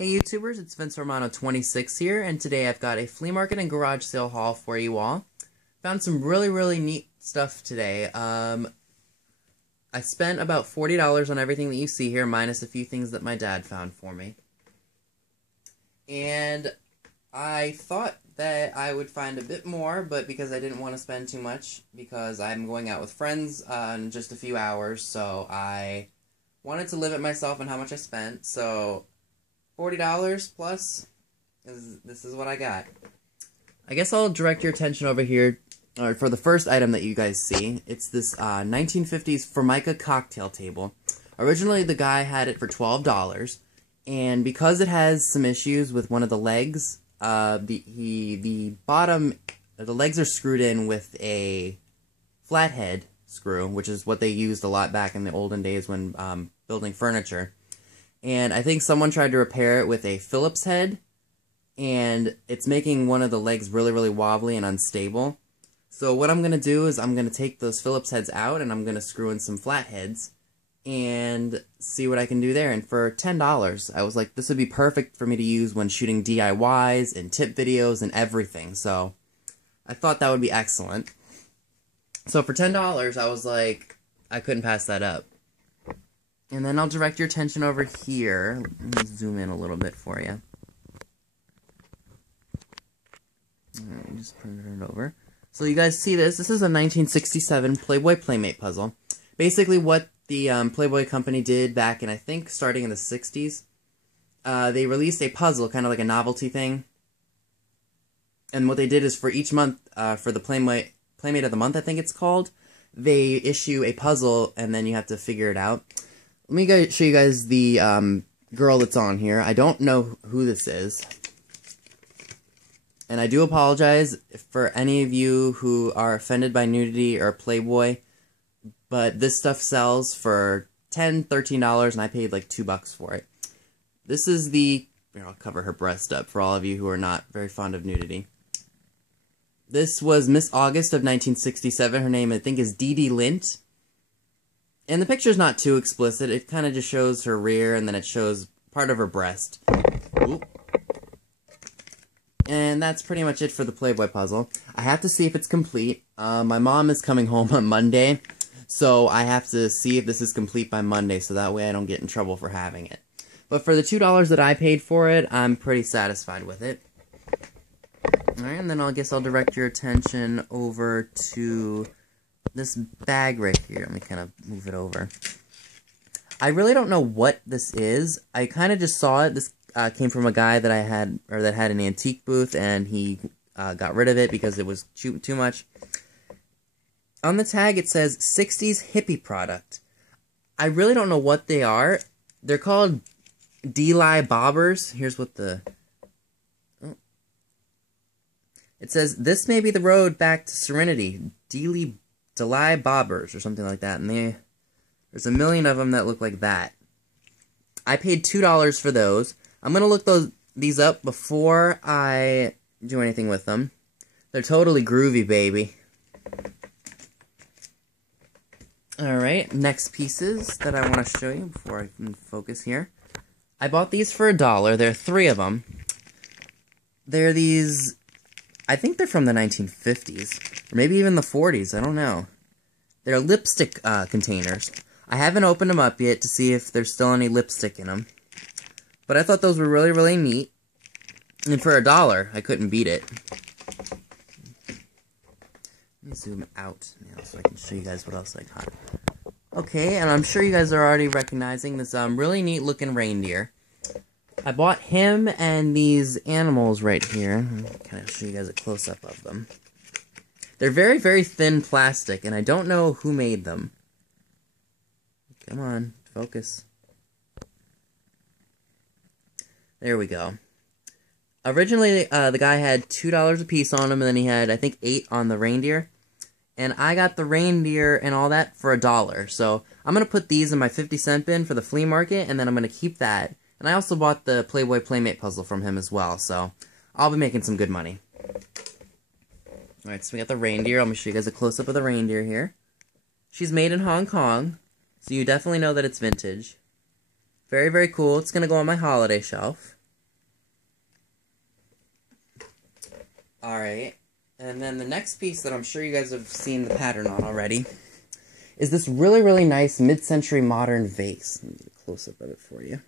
Hey YouTubers, it's Vince Romano 26 here, and today I've got a flea market and garage sale haul for you all. Found some really neat stuff today. I spent about $40 on everything that you see here, minus a few things that my dad found for me. And I thought that I would find a bit more, but because I didn't want to spend too much, because I'm going out with friends in just a few hours, so I wanted to limit myself on how much I spent, so $40 plus, this is what I got. I guess I'll direct your attention over here for the first item that you guys see. It's this 1950s Formica cocktail table. Originally, the guy had it for $12, and because it has some issues with one of the legs, the legs are screwed in with a flathead screw, which is what they used a lot back in the olden days when building furniture. And I think someone tried to repair it with a Phillips head, and it's making one of the legs really wobbly and unstable. So what I'm going to do is I'm going to take those Phillips heads out, and I'm going to screw in some flatheads, and see what I can do there. And for $10, I was like, this would be perfect for me to use when shooting DIYs and tip videos and everything. So I thought that would be excellent. So for $10, I was like, I couldn't pass that up. And then I'll direct your attention over here. Let me zoom in a little bit for you. Alright, just put it over. So you guys see this. This is a 1967 Playboy Playmate puzzle. Basically what the Playboy company did back in, I think, starting in the 60s. They released a puzzle, kind of like a novelty thing. And what they did is for each month, for the Playmate of the Month, I think it's called, they issue a puzzle and then you have to figure it out. Let me show you guys the girl that's on here. I don't know who this is. And I do apologize for any of you who are offended by nudity or Playboy. But this stuff sells for $10, $13, and I paid like $2 for it. This is the... Here, I'll cover her breast up for all of you who are not very fond of nudity. This was Miss August of 1967. Her name, I think, is Dee Dee Lint. And the picture's not too explicit. It kind of just shows her rear, and then it shows part of her breast. Ooh. And that's pretty much it for the Playboy puzzle. I have to see if it's complete. My mom is coming home on Monday, so I have to see if this is complete by Monday, so that way I don't get in trouble for having it. But for the $2 that I paid for it, I'm pretty satisfied with it. Alright, and then I guess I'll direct your attention over to this bag right here. Let me kind of move it over. I really don't know what this is. I kind of just saw it. This came from a guy that had an antique booth, and he got rid of it because it was too much. On the tag it says 60s hippie product. I really don't know what they are. They're called Delie bobbers. Here's what the... Oh. It says, this may be the road back to serenity. Delie bobbers, or something like that, and there's a million of them that look like that. I paid $2 for those. I'm gonna look these up before I do anything with them. They're totally groovy, baby. Alright, next pieces that I want to show you before I can focus here. I bought these for $1. There are 3 of them. They're these... I think they're from the 1950s, or maybe even the 40s, I don't know. They're lipstick containers. I haven't opened them up yet to see if there's still any lipstick in them. But I thought those were really neat. And for $1, I couldn't beat it. Let me zoom out now so I can show you guys what else I got. Okay, and I'm sure you guys are already recognizing this really neat looking reindeer. I bought him and these animals right here. I'll kind of show you guys a close-up of them. They're very thin plastic, and I don't know who made them. Come on, focus. There we go. Originally, the guy had $2 a piece on him, and then he had, I think, 8 on the reindeer. And I got the reindeer and all that for $1. So I'm going to put these in my 50-cent bin for the flea market, and then I'm going to keep that. And I also bought the Playboy Playmate puzzle from him as well, so I'll be making some good money. Alright, so we got the reindeer. I'm going to show you guys a close-up of the reindeer here. She's made in Hong Kong, so you definitely know that it's vintage. Very, very cool. It's going to go on my holiday shelf. Alright, and then the next piece that I'm sure you guys have seen the pattern on already is this really, really nice mid-century modern vase. Let me get a close-up of it for you.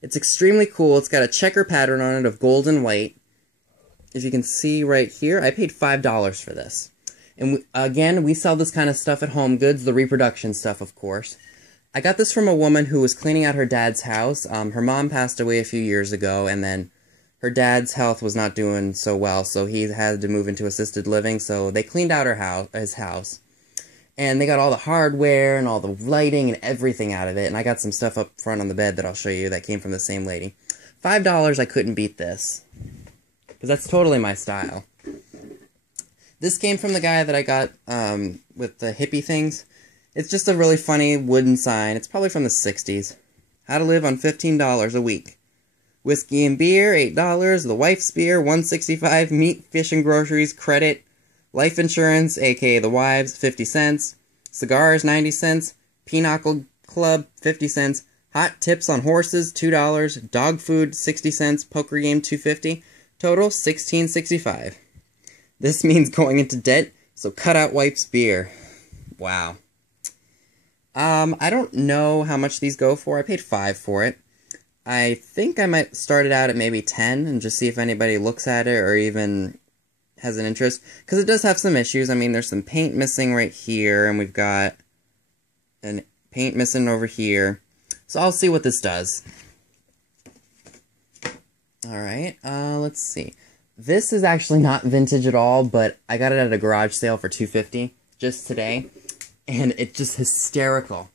It's extremely cool. It's got a checker pattern on it of gold and white. If you can see right here, I paid $5 for this. And again, we sell this kind of stuff at Home Goods, the reproduction stuff, of course. I got this from a woman who was cleaning out her dad's house. Her mom passed away a few years ago, and then her dad's health was not doing so well, so he had to move into assisted living, so they cleaned out his house. And they got all the hardware and all the lighting and everything out of it, and I got some stuff up front on the bed that I'll show you that came from the same lady. $5, I couldn't beat this. Because that's totally my style. This came from the guy that I got with the hippie things. It's just a really funny wooden sign. It's probably from the 60s. How to live on $15 a week. Whiskey and beer, $8. The wife's beer, $1.65. Meat, fish, and groceries, credit. Life insurance, aka the wives, 50 cents. Cigars, 90 cents. Pinochle Club, 50 cents. Hot tips on horses, $2. Dog food, 60 cents. Poker game, $2.50. Total, $16.65. This means going into debt, so cut out wife's beer. Wow. I don't know how much these go for. I paid $5 for it. I think I might start it out at maybe $10 and just see if anybody looks at it or even has an interest. Because it does have some issues. I mean, there's some paint missing right here, and we've got an paint missing over here. So I'll see what this does. Alright, let's see. This is actually not vintage at all, but I got it at a garage sale for $2.50 just today, and it's just hysterical.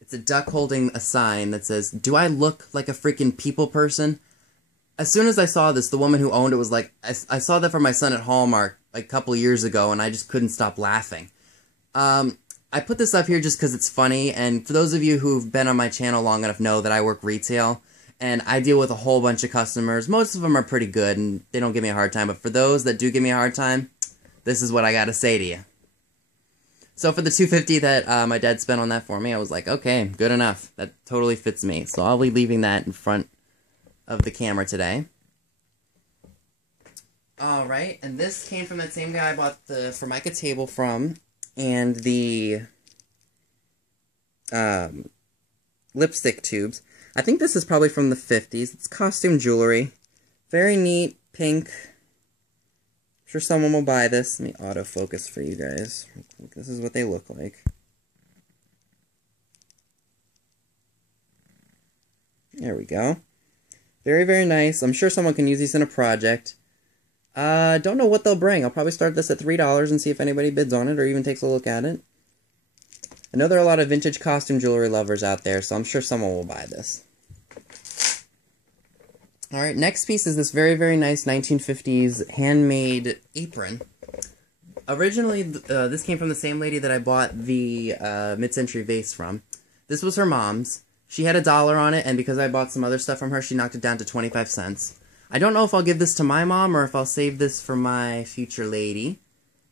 It's a duck holding a sign that says, "Do I look like a freaking people person?" As soon as I saw this, the woman who owned it was like, I saw that for my son at Hallmark like a couple years ago, and I just couldn't stop laughing. I put this up here just because it's funny, and for those of you who've been on my channel long enough know that I work retail, and I deal with a whole bunch of customers. Most of them are pretty good, and they don't give me a hard time. But for those that do give me a hard time, this is what I gotta say to you. So for the $2.50 that my dad spent on that for me, I was like, okay, good enough. That totally fits me. So I'll be leaving that in front of the camera today. Alright, and this came from that same guy I bought the Formica table from, and the lipstick tubes. I think this is probably from the 50s. It's costume jewelry. Very neat, pink. I'm sure someone will buy this. Let me autofocus for you guys. This is what they look like. There we go. Very, very nice. I'm sure someone can use these in a project. Don't know what they'll bring. I'll probably start this at $3 and see if anybody bids on it or even takes a look at it. I know there are a lot of vintage costume jewelry lovers out there, so I'm sure someone will buy this. Alright, next piece is this very, very nice 1950s handmade apron. Originally, this came from the same lady that I bought the mid-century vase from. This was her mom's. She had $1 on it, and because I bought some other stuff from her, she knocked it down to 25 cents. I don't know if I'll give this to my mom or if I'll save this for my future lady.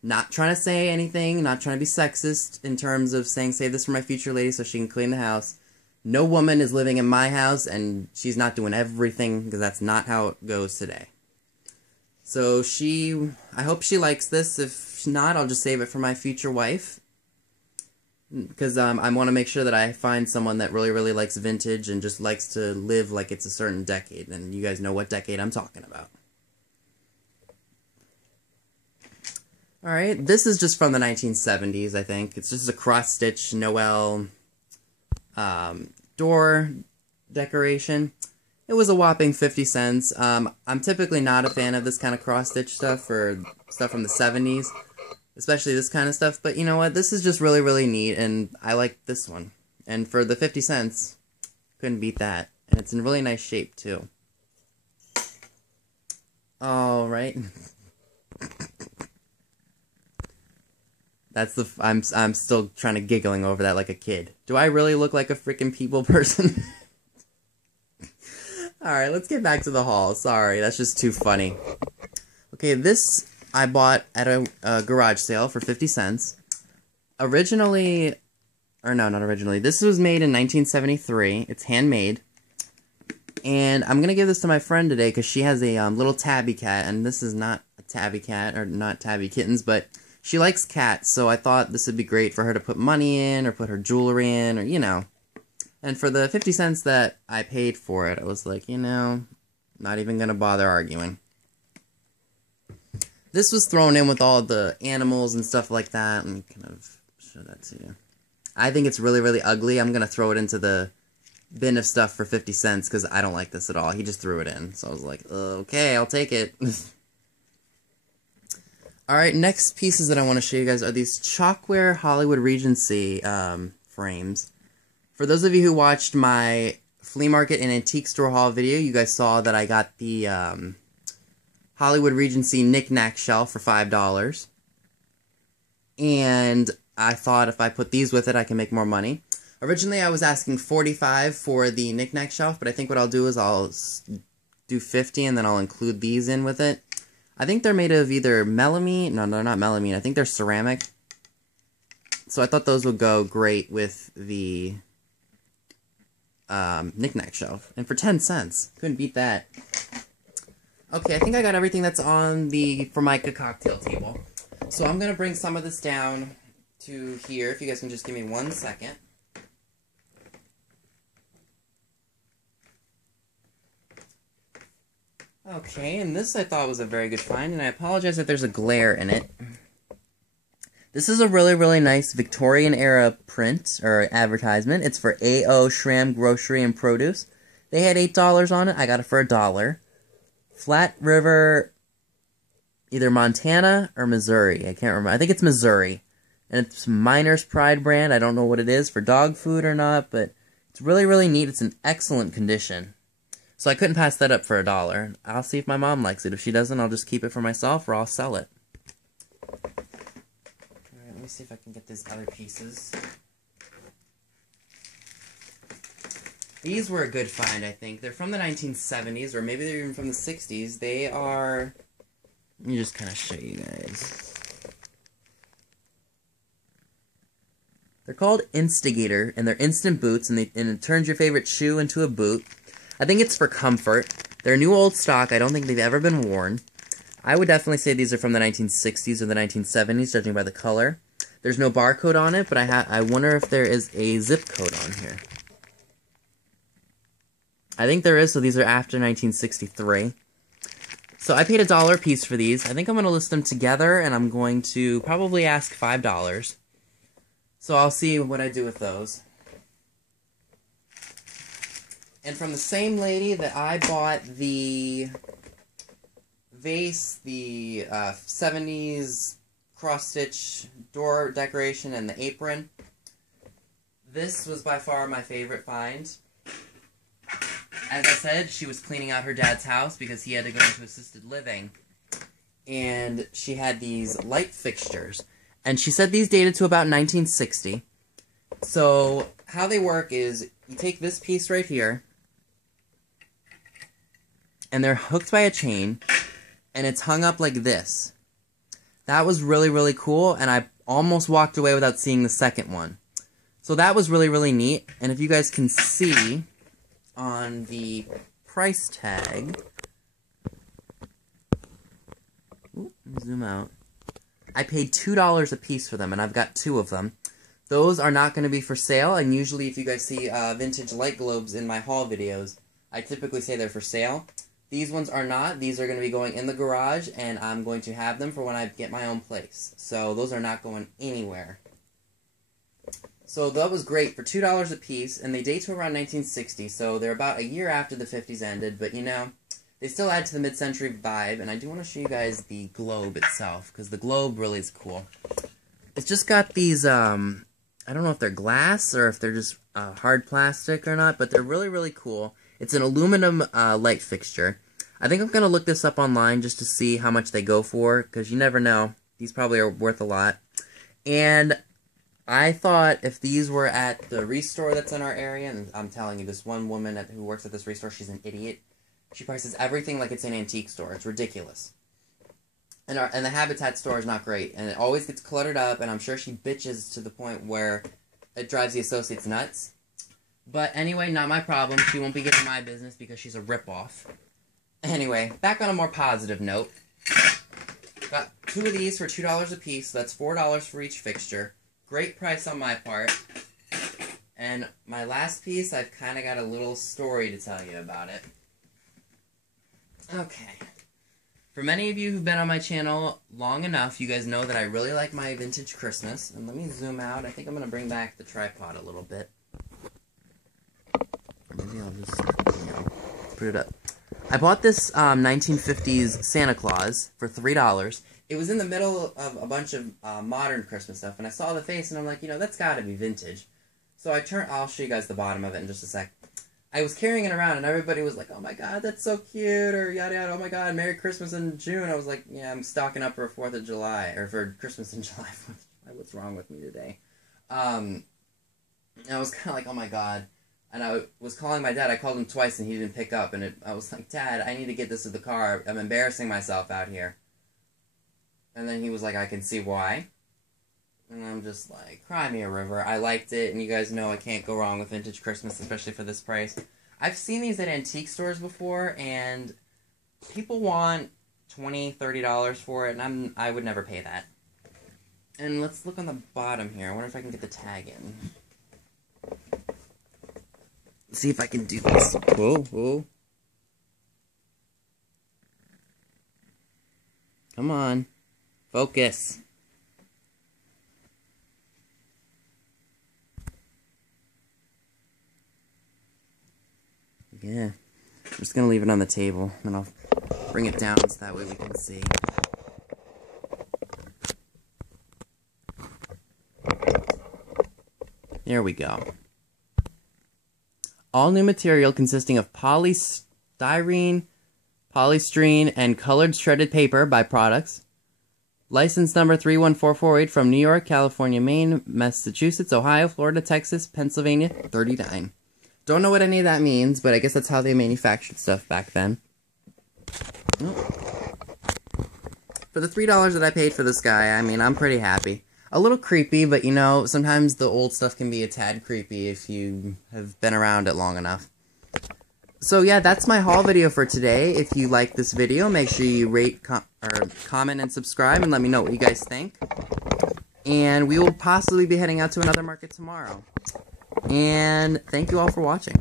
Not trying to say anything, not trying to be sexist in terms of saying save this for my future lady so she can clean the house. No woman is living in my house, and she's not doing everything, because that's not how it goes today. So I hope she likes this. If not, I'll just save it for my future wife. Because I want to make sure that I find someone that really, really likes vintage and just likes to live like it's a certain decade. And you guys know what decade I'm talking about. Alright, this is just from the 1970s, I think. It's just a cross-stitch Noel door decoration. It was a whopping 50 cents. I'm typically not a fan of this kind of cross-stitch stuff or stuff from the 70s. Especially this kind of stuff. But you know what? This is just really, really neat, and I like this one. And for the 50 cents, couldn't beat that. And it's in really nice shape, too. Alright. That's the... I'm still trying to giggling over that like a kid. Do I really look like a freaking people person? Alright, let's get back to the haul. Sorry, that's just too funny. Okay, this I bought at a garage sale for 50 cents. Originally... Or no, not originally. This was made in 1973. It's handmade. And I'm going to give this to my friend today because she has a little tabby cat. And this is not a tabby cat, or not tabby kittens, but she likes cats. So I thought this would be great for her to put money in, or put her jewelry in, or, you know. And for the 50 cents that I paid for it, I was like, you know, not even going to bother arguing. This was thrown in with all the animals and stuff like that. Let me kind of show that to you. I think it's really, really ugly. I'm going to throw it into the bin of stuff for 50 cents because I don't like this at all. He just threw it in. So I was like, okay, I'll take it. Alright, next pieces that I want to show you guys are these Chalkware Hollywood Regency frames. For those of you who watched my flea market and antique store haul video, you guys saw that I got the Hollywood Regency knick-knack shelf for $5. And I thought if I put these with it, I can make more money. Originally, I was asking $45 for the knick-knack shelf, but I think what I'll do is I'll do $50 and then I'll include these in with it. I think they're made of either melamine. No, they're not melamine. I think they're ceramic. So I thought those would go great with the knick-knack shelf. And for 10 cents. Couldn't beat that. Okay, I think I got everything that's on the Formica cocktail table. So I'm going to bring some of this down to here. If you guys can just give me 1 second. Okay, and this I thought was a very good find, and I apologize if there's a glare in it. This is a really, really nice Victorian-era print, or advertisement. It's for A.O. Schramm Grocery and Produce. They had $8 on it. I got it for $1. Flat River, either Montana or Missouri. I can't remember. I think it's Missouri. And it's Miner's Pride brand. I don't know what it is, for dog food or not, but it's really, really neat. It's in excellent condition. So I couldn't pass that up for $1. I'll see if my mom likes it. If she doesn't, I'll just keep it for myself or I'll sell it. Alright, let me see if I can get these other pieces. These were a good find, I think. They're from the 1970s, or maybe they're even from the 60s. They are... Let me just kind of show you guys. They're called Instigator, and they're instant boots, and it turns your favorite shoe into a boot. I think it's for comfort. They're new old stock. I don't think they've ever been worn. I would definitely say these are from the 1960s or the 1970s, judging by the color. There's no barcode on it, but I wonder if there is a zip code on here. I think there is, so these are after 1963. So I paid $1 a piece for these. I think I'm going to list them together, and I'm going to probably ask $5. So I'll see what I do with those. And from the same lady that I bought the vase, the 70s cross-stitch door decoration, and the apron, this was by far my favorite find. As I said, she was cleaning out her dad's house because he had to go into assisted living. And she had these light fixtures. And she said these dated to about 1960. So, how they work is, you take this piece right here, and they're hooked by a chain, and it's hung up like this. That was really, really cool, and I almost walked away without seeing the second one. So that was really, really neat, and if you guys can see on the price tag... Ooh, let me zoom out. I paid $2 a piece for them, and I've got 2 of them. Those are not going to be for sale, and usually if you guys see vintage light globes in my haul videos, I typically say they're for sale. These ones are not. These are going to be going in the garage, and I'm going to have them for when I get my own place. So those are not going anywhere. So that was great for $2 a piece, and they date to around 1960, so they're about a year after the 50s ended, but you know, they still add to the mid-century vibe, and I do want to show you guys the globe itself, because the globe really is cool. It's just got these, I don't know if they're glass, or if they're just hard plastic or not, but they're really, really cool. It's an aluminum light fixture. I think I'm going to look this up online just to see how much they go for, because you never know. These probably are worth a lot. And I thought if these were at the Restore that's in our area, and I'm telling you, this one woman who works at this Restore, she's an idiot. She prices everything like it's an antique store. It's ridiculous. And the Habitat store is not great, and it always gets cluttered up, and I'm sure she bitches to the point where it drives the associates nuts. But anyway, not my problem. She won't be getting my business because she's a ripoff. Anyway, back on a more positive note. Got 2 of these for $2 a piece. So that's $4 for each fixture. Great price on my part. And my last piece, I've kind of got a little story to tell you about it. Okay. For many of you who've been on my channel long enough, you guys know that I really like my vintage Christmas. And let me zoom out. I think I'm going to bring back the tripod a little bit. Maybe I'll just, put it up. I bought this 1950s Santa Claus for $3. It was in the middle of a bunch of modern Christmas stuff, and I saw the face, and I'm like, that's gotta be vintage. So I'll show you guys the bottom of it in just a sec. I was carrying it around, and everybody was like, oh my god, that's so cute, or yada yada, oh my god, Merry Christmas in June. I was like, yeah, I'm stocking up for 4th of July, or for Christmas in July. What's wrong with me today? And I was kind of like, oh my god. And I was calling my dad. I called him twice, and he didn't pick up. And I was like, Dad, I need to get this to the car. I'm embarrassing myself out here. And then he was like, I can see why. And I'm just like, cry me a river. I liked it, and you guys know I can't go wrong with vintage Christmas, especially for this price. I've seen these at antique stores before, and people want $20, $30 for it, and I would never pay that. And let's look on the bottom here. I wonder if I can get the tag in. See if I can do this. Whoa, whoa. Come on. Focus. Yeah. I'm just going to leave it on the table, and I'll bring it down so that way we can see. There we go. All new material consisting of polystyrene, polystyrene, and colored shredded paper by Products. License number 31448 from New York, California, Maine, Massachusetts, Ohio, Florida, Texas, Pennsylvania, 39. Don't know what any of that means, but I guess that's how they manufactured stuff back then. Oh. For the $3 that I paid for this guy, I mean, I'm pretty happy. A little creepy, but sometimes the old stuff can be a tad creepy if you have been around it long enough. So yeah, that's my haul video for today. If you like this video, make sure you rate, comment, and subscribe, and let me know what you guys think. And we will possibly be heading out to another market tomorrow. And thank you all for watching.